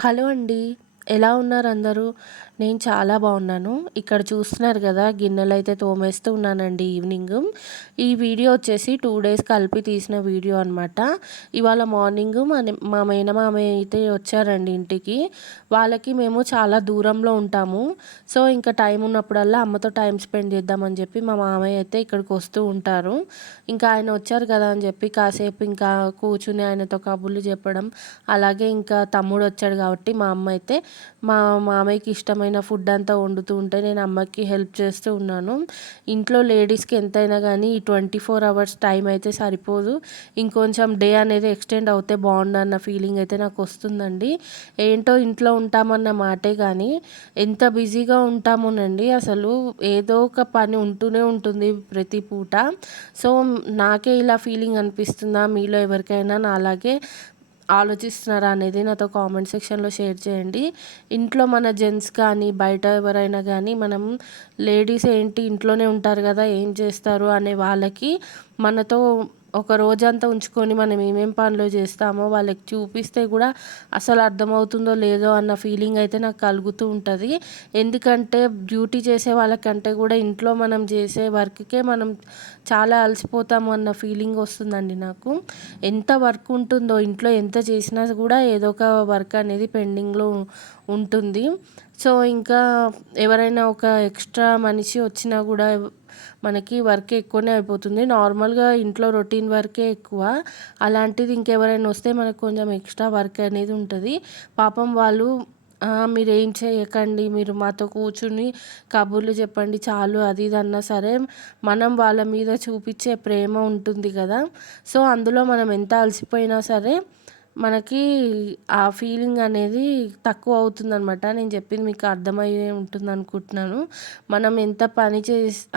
Hello అండి. ఎలా ఉన్నారు అందరూ? నేను చాలా బాగున్నాను. ఇక్కడ చూస్తున్నారు గదా! గిన్నెలైతే తోమేస్తూ ఉన్నానండి ఈవినింగు. ఈ వీడియో వచ్చేసి 2 డేస్ కలిపి తీసిన వీడియో అనమాట. ఇవాళ మార్నింగు మా మేనమామయ్య అయితే వచ్చారండి ఇంటికి. వాళ్ళకి మేము చాలా దూరంలో ఉంటాము. సో, ఇంకా టైం ఉన్నప్పుడల్లా అమ్మతో టైం స్పెండ్ చేద్దామని చెప్పి మా మామయ్య అయితే ఇక్కడికి వస్తూ ఉంటారు. ఇంకా ఆయన వచ్చారు కదా అని చెప్పి కాసేపు ఇంకా కూర్చుని ఆయనతో కబుర్లు చెప్పడం, అలాగే ఇంకా తమ్ముడు వచ్చాడు కాబట్టి మా అమ్మ అయితే మా మామయ్యకి ఇష్టమైన ఫుడ్ అంతా వండుతూ ఉంటే నేను అమ్మకి హెల్ప్ చేస్తూ ఉన్నాను. ఇంట్లో లేడీస్‌కి ఎంతైనా గానీ ఈ 24 అవర్స్ టైం అయితే సరిపోదు. ఇంకొంచెం డే అనేది ఎక్స్‌టెండ్ అవుతే బావుండన్న ఫీలింగ్ అయితే నాకొస్తుందండి. ఏంటో ఇంట్లో ఉంటామన్న మాటే గానీ ఎంత బిజీగా ఉంటామోనండి అసలు ఏదో ఒక పని ఉంటూనే ఉంటుంది ప్రతి పూట. సో, నాకే ఇలా ఫీలింగ్ అనిపిస్తుందా? మీలో ఎవరికైనా నాలాగే ఆలోచిస్తున్నారా అనేది నాతో కామెంట్ సెక్షన్‌లో షేర్ చేయండి. ఇంట్లో మన జెంట్స్ కానీ, బయట ఎవరైనా గానీ మనం లేడీస్ ఏంటి ఇంట్లోనే ఉంటారు గదా! ఏం చేస్తారు అనే వాళ్ళకి మనతో ఒక రోజంతా ఉంచుకొని మనం ఏమేం పనులు చేస్తామో వాళ్ళకి చూపిస్తే గూడా అసలు అర్థమవుతుందో లేదో అన్న ఫీలింగ్ అయితే నాకు కలుగుతూ ఉంటది. ఎందుకంటే డ్యూటీ చేసే వాళ్ళకంటే గూడా ఇంట్లో మనం చేసే వర్క్‌కే మనం చాలా అలసిపోతాము అన్న ఫీలింగ్ వస్తుందండి నాకు. ఎంత వర్క్ ఉంటుందో ఇంట్లో ఎంత చేసినా కూడా ఏదో ఒక వర్క్ అనేది పెండింగ్‌లో ఉంటుంది. సో, ఇంకా ఎవరైనా ఒక ఎక్స్‌ట్రా మనిషి వచ్చినా గూడా మనకి వర్క్ ఎక్కువనే అయిపోతుంది. నార్మల్‌గా ఇంట్లో రొటీన్ వర్కే ఎక్కువ. అలాంటిది ఇంకెవరైనా వస్తే మనకు కొంచెం ఎక్స్‌ట్రా వర్క్ అనేది ఉంటది. పాపం వాళ్ళు మీరేం చేయకండి, మీరు మాతో కూర్చుని కబుర్లు చెప్పండి చాలు అది ఇది అన్నా సరే, మనం వాళ్ళ మీద చూపిచ్చే ప్రేమ ఉంటుంది గదా! సో, అందులో మనం ఎంత అలసిపోయినా సరే మనకి ఆ ఫీలింగ్ అనేది తక్కువ అవుతుందనమాట. నేను చెప్పింది మీకు అర్థమయ్యే ఉంటుందనుకుంటున్నాను. మనం ఎంత పని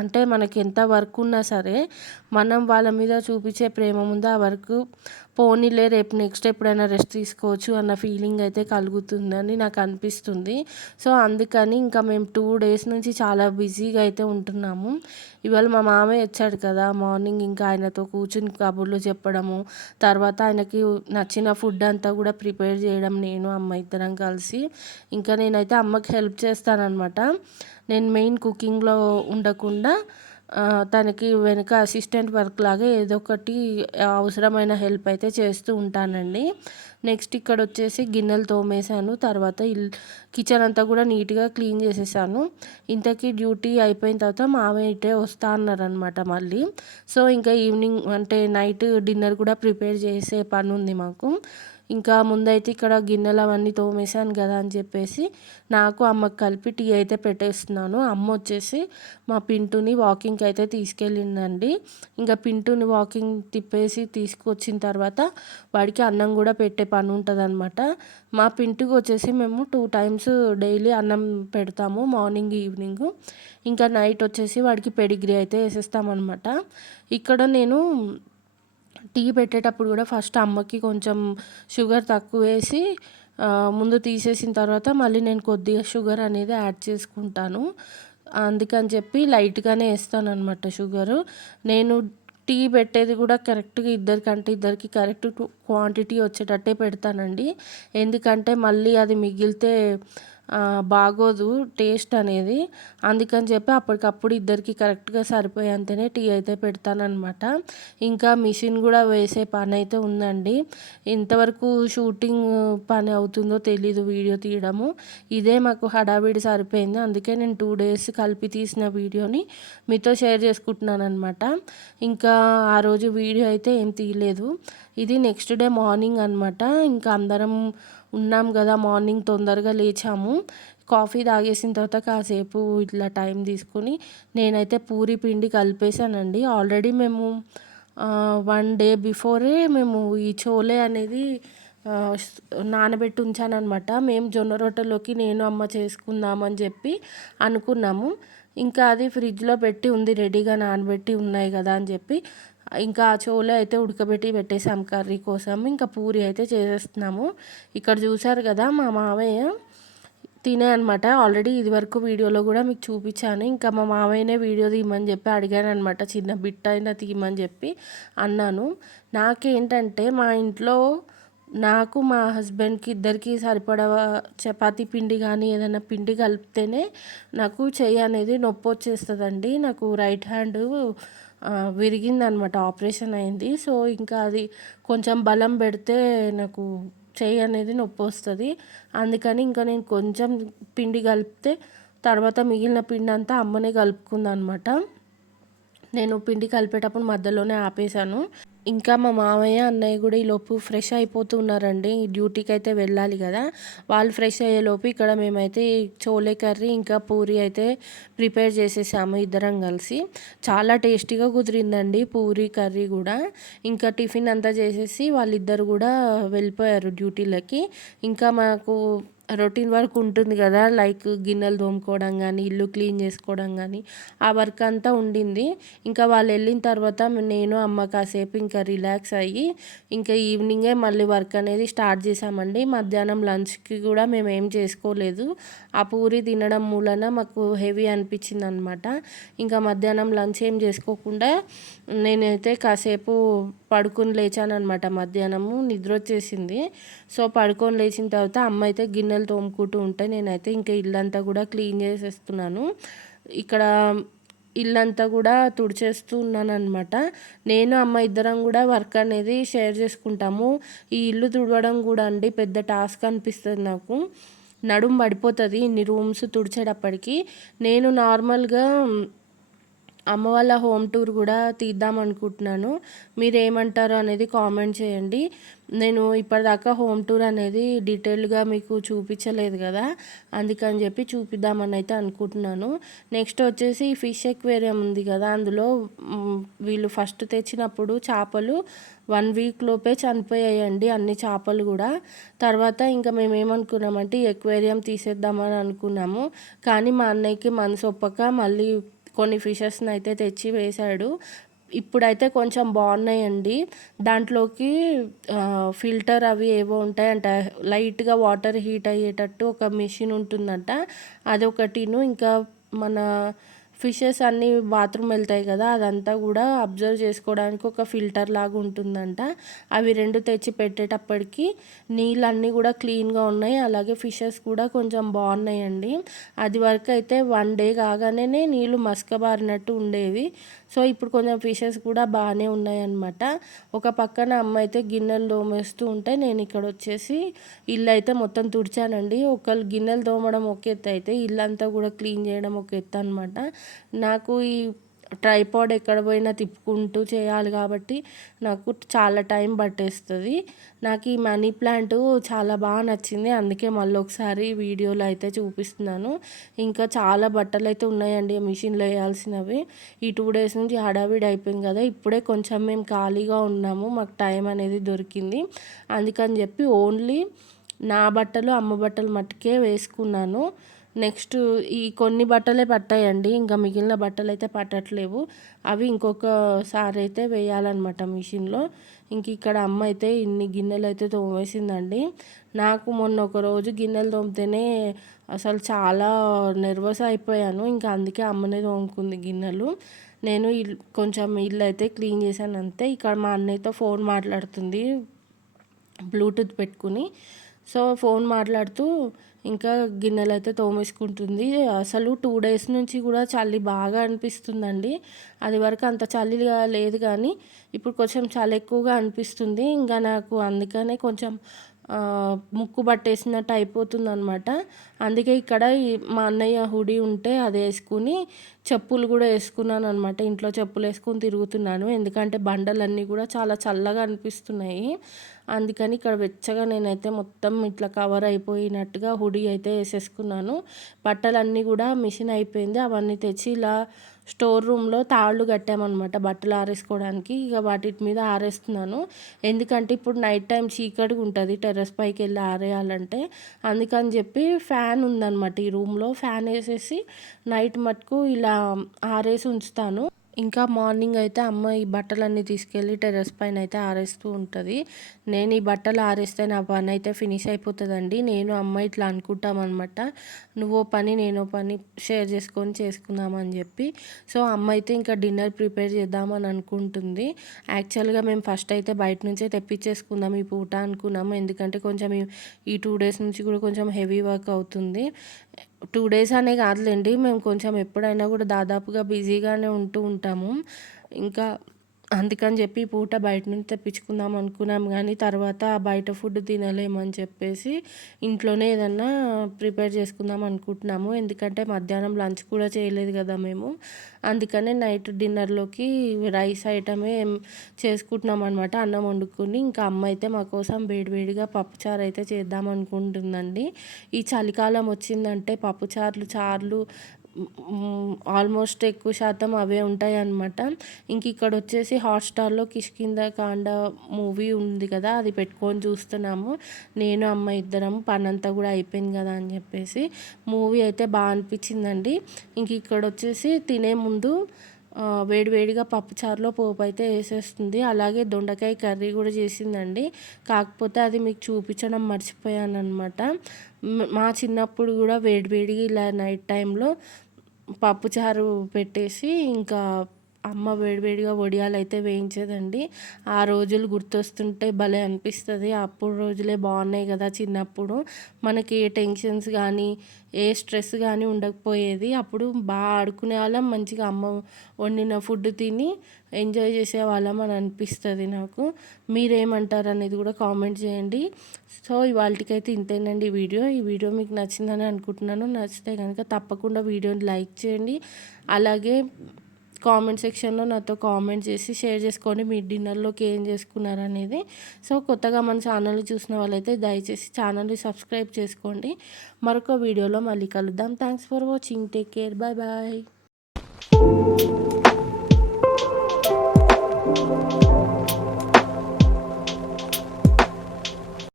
అంటే మనకి ఎంత వర్క్ ఉన్నా సరే, మనం వాళ్ళ మీద చూపించే ప్రేమ ముందు ఆ వర్క్ పోనీలే రేపు నెక్స్ట్ ఎప్పుడైనా రెస్ట్ తీసుకోవచ్చు అన్న ఫీలింగ్ అయితే కలుగుతుందని నాకు అనిపిస్తుంది. సో, అందుకని ఇంకా మేము 2 డేస్ నుంచి చాలా బిజీగా అయితే ఉంటున్నాము. ఇవాళ మా మామయ్య వచ్చాడు కదా! మార్నింగ్ ఇంకా ఆయనతో కూర్చుని కబుర్లు చెప్పడము, తర్వాత ఆయనకి నచ్చిన ఫుడ్ అంతా కూడా ప్రిపేర్ చేయడం నేను, అమ్మ ఇద్దరం కలిసి. ఇంకా నేనైతే అమ్మకి హెల్ప్ చేస్తాననమాట. నేను మెయిన్ కుకింగ్‌లో ఉండకుండా తనకి వెనక అసిస్టెంట్ వర్క్ లాగా ఏదో ఒకటి అవసరమైన హెల్ప్ అయితే చేస్తూ ఉంటానండి. నెక్స్ట్ ఇక్కడొచ్చేసి గిన్నెలు తోమేశాను. తర్వాత కిచెన్ అంతా కూడా నీట్‌గా క్లీన్ చేసేసాను. ఇంతకీ డ్యూటీ అయిపోయిన తర్వాత మామయ్య ఇటే వస్తా అన్నారనమాట మళ్ళీ. సో, ఇంకా ఈవినింగ్ అంటే నైట్ డిన్నర్ కూడా ప్రిపేర్ చేసే పనుంది మాకు. ఇంకా ముందైతే ఇక్కడ గిన్నెలు అవన్నీ తోమేశాను కదా అని చెప్పేసి నాకు అమ్మకి కలిపి టీ అయితే పెట్టేస్తున్నాను. అమ్మ వచ్చేసి మా పింటూని వాకింగ్‌కి అయితే తీసుకెళ్ళిందండి. ఇంకా పింటూని వాకింగ్ తిప్పేసి తీసుకొచ్చిన తర్వాత వాడికి అన్నం కూడా పెట్టే పని ఉంటదనమాట. మా పింటూకి వచ్చేసి మేము 2 టైమ్స్ డైలీ అన్నం పెడతాము. Morning, evening. ఇంకా నైట్ వచ్చేసి వాడికి పెడిగ్రీ అయితే ఏసేస్తామనమాట. ఇక్కడ నేను టీ పెట్టేటప్పుడు కూడా ఫస్ట్ అమ్మకి కొంచెం షుగర్ తక్కువేసి ముందు తీసేసిన తర్వాత మళ్ళీ నేను కొద్దిగా షుగర్ అనేది యాడ్ చేసుకుంటాను. అందుకని చెప్పి లైట్‌గానే ఏస్తాననమాట షుగరు. నేను టీ పెట్టేది కూడా కరెక్ట్‌గా ఇద్దరికి కరెక్ట్ క్వాంటిటీ వచ్చేటట్టే పెడతానండి. ఎందుకంటే మళ్ళీ అది మిగిలితే బాగోదు టేస్ట్ అనేది. అందుకని చెప్పి అప్పటికప్పుడు ఇద్దరికి కరెక్ట్‌గా సరిపోయేంతనే టీ అయితే పెడతాననమాట. ఇంకా మిషన్ కూడా వేసే పనైతే ఉందండి. ఎంతవరకు షూటింగ్ పని అవుతుందో తెలీదు వీడియో తీయడము. ఇదే మాకు హడావిడి సరిపోయింది. అందుకే నేను 2 డేస్ కలిపి తీసిన వీడియోని మీతో షేర్ చేసుకుంటున్నాననమాట. ఇంకా ఆ రోజు వీడియో అయితే ఏం తీయలేదు. ఇది నెక్స్ట్ డే మార్నింగ్ అనమాట. ఇంకా అందరం ఉన్నాం గదా! మార్నింగ్ తొందరగా లేచాము. కాఫీ తాగేసిన తర్వాత కాసేపు ఇట్లా టైం తీసుకొని నేనైతే పూరి పిండి కలిపేసానండి. ఆల్రెడీ మేము 1 డే బిఫోరే మేము ఈ చోలే అనేది ఆహ్, స్ నానబెట్టి ఉంచాననమాట. మేము జొన్న రొట్టెలోకి నేను, అమ్మ చేసుకుందామని చెప్పి అనుకున్నాము. ఇంకా అది ఫ్రిడ్జ్‌లో పెట్టి ఉంది రెడీగా నానబెట్టి ఉన్నాయి గదా అని చెప్పి ఇంకా ఆ చోలే అయితే ఉడకబెట్టి పెట్టేసాం కర్రీ కోసం. ఇంకా పూరి అయితే చేసేస్తున్నాము. ఇక్కడ చూసారు కదా మా మామయ్య తినే అనమాట. ఆల్రెడీ ఇదివరకు వీడియోలో కూడా మీకు చూపించాను. ఇంకా మా మామయ్యనే వీడియో తీయమని చెప్పి అడిగాననమాట. చిన్న బిట్ అయినా తీయమని చెప్పి అన్నాను. నాకేంటంటే మా ఇంట్లో నాకు మా హస్బెండ్‌కి ఇద్దరికీ సరిపడా చపాతీ పిండి గానీ, ఏదైనా పిండి కలిపితేనే నాకు చెయ్యి అనేది నొప్పొచ్చేస్తదండి. నాకు రైట్ హ్యాండు విరిగిందనమాట. ఆపరేషన్ అయింది. సో, ఇంకా అది కొంచెం బలం పెడితే నాకు చెయ్యి అనేది నొప్పొస్తది. అందుకని ఇంకా నేను కొంచెం పిండి కలిపితే తర్వాత మిగిలిన పిండంతా అమ్మనే కలుపుకుందనమాట. నేను పిండి కలిపేటప్పుడు మధ్యలోనే ఆపేశాను. ఇంకా మా మామయ్య, అన్నయ్య కూడా ఈలోపు ఫ్రెష్ అయిపోతూ ఉన్నారండి. డ్యూటీకి అయితే వెళ్ళాలి కదా! వాళ్ళు ఫ్రెష్ అయ్యేలోపు ఇక్కడ మేమైతే చోలే కర్రీ ఇంకా పూరి అయితే ప్రిపేర్ చేసేసాము ఇద్దరం కలిసి. చాలా టేస్టీగా కుదిరిందండి పూరి కర్రీ కూడా. ఇంకా టిఫిన్ అంతా చేసేసి వాళ్ళిద్దరు కూడా వెళ్ళిపోయారు డ్యూటీలకి. ఇంకా మాకు రొటీన్ వర్క్ ఉంటుంది కదా, లైక్ గిన్నెలు తోముకోవడం కానీ, ఇల్లు క్లీన్ చేసుకోవడం కానీ, ఆ వర్క్ అంతా ఉండింది. ఇంకా వాళ్ళు వెళ్ళిన తర్వాత నేను అమ్మ కాసేపు ఇంకా రిలాక్స్ అయ్యి ఇంకా ఈవినింగే మళ్ళీ వర్క్ అనేది స్టార్ట్ చేసామండి. మధ్యాహ్నం లంచ్కి కూడా మేము ఏం చేసుకోలేదు. ఆ పూరి తినడం మూలన మాకు హెవీ అనిపించింది అనమాట. ఇంకా మధ్యాహ్నం లంచ్ ఏం చేసుకోకుండా నేనైతే కాసేపు పడుకొని లేచాననమాట. మధ్యాహ్నము నిద్ర వచ్చేసింది. సో, పడుకొని లేచిన తర్వాత అమ్మ అయితే గిన్నెలు తోముకుంటూ ఉంటే నేనైతే ఇంకా ఇల్లంతా కూడా క్లీన్ చేసేస్తున్నాను. ఇక్కడ ఇల్లంతా కూడా తుడిచేస్తూ ఉన్నాననమాట. నేను అమ్మ ఇద్దరం కూడా వర్క్ అనేది షేర్ చేసుకుంటాము. ఈ ఇల్లు తుడవడం కూడా అండి పెద్ద టాస్క్ అనిపిస్తుంది నాకు. నడుము పడిపోతుంది ఇన్ని రూమ్స్ తుడిచేటప్పటికి. నేను నార్మల్గా అమ్మ వాళ్ళ హోమ్ టూర్ కూడా తీద్దాం అనుకుంటున్నాను. మీరేమంటారో అనేది కామెంట్ చేయండి. నేను ఇప్పటిదాకా హోమ్ టూర్ అనేది డీటెయిల్డ్గా మీకు చూపించలేదు కదా, అందుకని చెప్పి చూపిద్దామని అయితే అనుకుంటున్నాను. నెక్స్ట్ వచ్చేసి ఫిష్ ఎక్వేరియం ఉంది కదా, అందులో వీళ్ళు ఫస్ట్ తెచ్చినప్పుడు చేపలు 1 వీక్ లోపే చనిపోయాయండి అన్ని చేపలు కూడా. తర్వాత ఇంకా మేము ఏమనుకున్నామంటే ఈ ఎక్వేరియం తీసేద్దామని అనుకున్నాము. కానీ మా అన్నయ్యకి మనసు ఒప్పక మళ్ళీ కొన్ని ఫిషెస్ని అయితే తెచ్చి వేశాడు. ఇప్పుడైతే కొంచెం బాగున్నాయండి. దాంట్లోకి ఫిల్టర్ అవి ఏవో ఉంటాయంట. లైట్గా వాటర్ హీట్ అయ్యేటట్టు ఒక మెషిన్ ఉంటుందంట. అదొకటిను ఇంకా మన ఫిషెస్ అన్నీ బాత్రూమ్ వెళ్తాయి కదా, అదంతా కూడా అబ్జర్వ్ చేసుకోవడానికి ఒక ఫిల్టర్ లాగా ఉంటుందంట. అవి 2 తెచ్చి పెట్టేటప్పటికి నీళ్ళన్నీ కూడా క్లీన్గా ఉన్నాయి. అలాగే ఫిషెస్ కూడా కొంచెం బాగున్నాయండి. అది వరకు అయితే 1 డే కాగానే నీళ్ళు మసకబారినట్టు ఉండేవి. సో, ఇప్పుడు కొంచెం ఫిషెస్ కూడా బాగానే ఉన్నాయన్నమాట. ఒక పక్కన అమ్మ అయితే గిన్నెలు తోమేస్తూ ఉంటే నేను ఇక్కడ వచ్చేసి ఇల్లు అయితే మొత్తం తుడిచానండి. ఒకళ్ళు గిన్నెలు తోమడం ఒక ఎత్తు అయితే ఇల్లంతా కూడా క్లీన్ చేయడం ఒక ఎత్తు అనమాట. నాకు ఈ ట్రైపాడ్ ఎక్కడ పోయినా తిప్పుకుంటూ చేయాలి కాబట్టి నాకు చాలా టైం పట్టేస్తుంది. నాకు ఈ మనీ ప్లాంట్ చాలా బాగా నచ్చింది. అందుకే మళ్ళీ ఒకసారి వీడియోలో అయితే చూపిస్తున్నాను. ఇంకా చాలా బట్టలు అయితే ఉన్నాయండి మిషన్లో వేయాల్సినవి. ఈ 2 డేస్ నుంచి హడావిడి అయిపోయింది కదా, ఇప్పుడే కొంచెం మేము ఖాళీగా ఉన్నాము, మాకు టైం అనేది దొరికింది. అందుకని చెప్పి ఓన్లీ నా బట్టలు అమ్మ బట్టలు మట్టుకే వేసుకున్నాను. నెక్స్ట్ ఈ కొన్ని బట్టలే పట్టాయండి, ఇంకా మిగిలిన బట్టలు అయితే పట్టట్లేవు. అవి ఇంకొకసారి అయితే వేయాలన్నమాట మిషన్లో. ఇంక ఇక్కడ అమ్మ అయితే ఇన్ని గిన్నెలు అయితే తోమేసిందండి. నాకు మొన్న ఒక రోజు గిన్నెలు తోమితేనే అసలు చాలా నెర్వస్ అయిపోయాను. ఇంకా అందుకే అమ్మనే తోముకుంది గిన్నెలు. నేను కొంచెం ఇల్లు అయితే క్లీన్ చేశాను అంతే. ఇక్కడ మా అన్నయ్యతో ఫోన్ మాట్లాడుతుంది బ్లూటూత్ పెట్టుకుని. సో, ఫోన్ మాట్లాడుతూ ఇంకా గిన్నెలు అయితే తోమేసుకుంటుంది. అసలు 2 డేస్ నుంచి కూడా చలి బాగా అనిపిస్తుందండి. అది వరకు అంత చలిగా లేదు కానీ ఇప్పుడు కొంచెం చలి ఎక్కువగా అనిపిస్తుంది. ఇంకా నాకు అందుకనే కొంచెం ముక్కు పట్టేసినట్టు అయిపోతుందనమాట. అందుకే ఇక్కడ మా అన్నయ్య హుడీ ఉంటే అది వేసుకుని చెప్పులు కూడా వేసుకున్నాను అనమాట. ఇంట్లో చెప్పులు వేసుకొని తిరుగుతున్నాను, ఎందుకంటే బండలన్నీ కూడా చాలా చల్లగా అనిపిస్తున్నాయి. అందుకని ఇక్కడ వెచ్చగా నేనైతే మొత్తం ఇట్లా కవర్ అయిపోయినట్టుగా హుడీ అయితే వేసేసుకున్నాను. బట్టలన్నీ కూడా మిషన్ అయిపోయింది. అవన్నీ తెచ్చి ఇలా స్టోర్ రూమ్లో తాళ్ళు కట్టామన్నమాట బట్టలు ఆరేసుకోవడానికి. ఇక వాటి మీద ఆరేస్తున్నాను. ఎందుకంటే ఇప్పుడు నైట్ టైం చీకటిగా ఉంటుంది టెర్రస్ పైకి వెళ్ళి ఆరేయాలంటే. అందుకని చెప్పి ఫ్యాన్ ఉందన్నమాట ఈ రూమ్లో. ఫ్యాన్ వేసేసి నైట్ మటుకు ఇలా ఆరేసి ఉంచుతాను. ఇంకా మార్నింగ్ అయితే అమ్మ ఈ బట్టలన్నీ తీసుకెళ్ళి టెర్రస్ పైన అయితే ఆరేస్తూ ఉంటుంది. నేను ఈ బట్టలు ఆరేస్తే నా పని అయితే ఫినిష్ అయిపోతుందండి. నేను అమ్మ ఇట్లా అనుకుంటామన్నమాట. నువ్వో పని నేనో పని షేర్ చేసుకొని చేసుకుందామని చెప్పి. సో అమ్మ అయితే ఇంకా డిన్నర్ ప్రిపేర్ చేద్దామని అనుకుంటుంది. యాక్చువల్గా మేము ఫస్ట్ అయితే బయట నుంచే తెప్పించేసుకుందాం ఈ పూట అనుకున్నాము. ఎందుకంటే కొంచెం ఈ 2 డేస్ నుంచి కూడా కొంచెం హెవీ వర్క్ అవుతుంది. 2 డేస్ అనే కాదులేండి. మేము కొంచెం ఎప్పుడైనా కూడా దాదాపుగా బిజీగానే ఉంటూ ఉంటాము. ఇంకా అందుకని చెప్పి ఈ పూట బయట నుంచి తెప్పించుకుందాం అనుకున్నాం కానీ తర్వాత బయట ఫుడ్ తినలేమని చెప్పేసి ఇంట్లోనే ఏదన్నా ప్రిపేర్ చేసుకుందాం అనుకుంటున్నాము. ఎందుకంటే మధ్యాహ్నం లంచ్ కూడా చేయలేదు కదా మేము. అందుకనే నైట్ డిన్నర్లోకి రైస్ ఐటమే చేసుకుంటున్నాం అనమాట. అన్నం వండుకొని ఇంకా అమ్మ అయితే మా కోసం వేడివేడిగా పప్పుచారు అయితే చేద్దాం అనుకుంటుందండి. ఈ చలికాలం వచ్చిందంటే పప్పుచారులు చారులు ఆల్మోస్ట్ ఎక్కువ శాతం అవే ఉంటాయన్నమాట. ఇంక ఇక్కడ వచ్చేసి హాట్‌స్టార్‌లో 'కిష్కింధకాండ' మూవీ ఉంది కదా, అది పెట్టుకొని చూస్తున్నాము. నేను అమ్మ ఇద్దరం పనంతా కూడా అయిపోయింది కదా అని చెప్పేసి. మూవీ అయితే బాగా అనిపించిందండి. ఇంక ఇక్కడ వచ్చేసి తినే ముందు వేడివేడిగా పప్పుచారులో పోపు అయితే వేసేస్తుంది. అలాగే దొండకాయ కర్రీ కూడా చేసిందండి. కాకపోతే అది మీకు చూపించడం మర్చిపోయానమాట. మా చిన్నప్పుడు కూడా వేడివేడిగా ఇలా నైట్ టైంలో పప్పుచారు పెట్టేసి ఇంకా అమ్మ వేడివేడిగా వడియాలైతే వేయించేదండి. ఆ రోజులు గుర్తొస్తుంటే భలే అనిపిస్తుంది. అప్పుడు రోజులే బాగున్నాయి కదా చిన్నప్పుడు. మనకి ఏ టెన్షన్స్ కానీ ఏ స్ట్రెస్ కానీ ఉండకపోయేది. అప్పుడు బాగా ఆడుకునేవాళ్ళం, మంచిగా అమ్మ వండిన ఫుడ్ తిని ఎంజాయ్ చేసేవాళ్ళం అని అనిపిస్తుంది నాకు. మీరేమంటారు అనేది కూడా కామెంట్ చేయండి. సో ఇవాళకైతే ఇంతేనండి ఈ వీడియో మీకు నచ్చిందని అనుకుంటున్నాను. నచ్చితే కనుక తప్పకుండా వీడియోని లైక్ చేయండి. అలాగే కామెంట్ సెక్షన్లో నాతో కామెంట్ చేసి షేర్ చేసుకోండి మీ డిన్నర్లోకి ఏం చేసుకున్నారనేది. సో కొత్తగా మన ఛానల్ని చూసిన వాళ్ళైతే దయచేసి ఛానల్ని సబ్స్క్రైబ్ చేసుకోండి. మరొక వీడియోలో మళ్ళీ కలుద్దాం. Thanks for watching. Take care. Bye bye.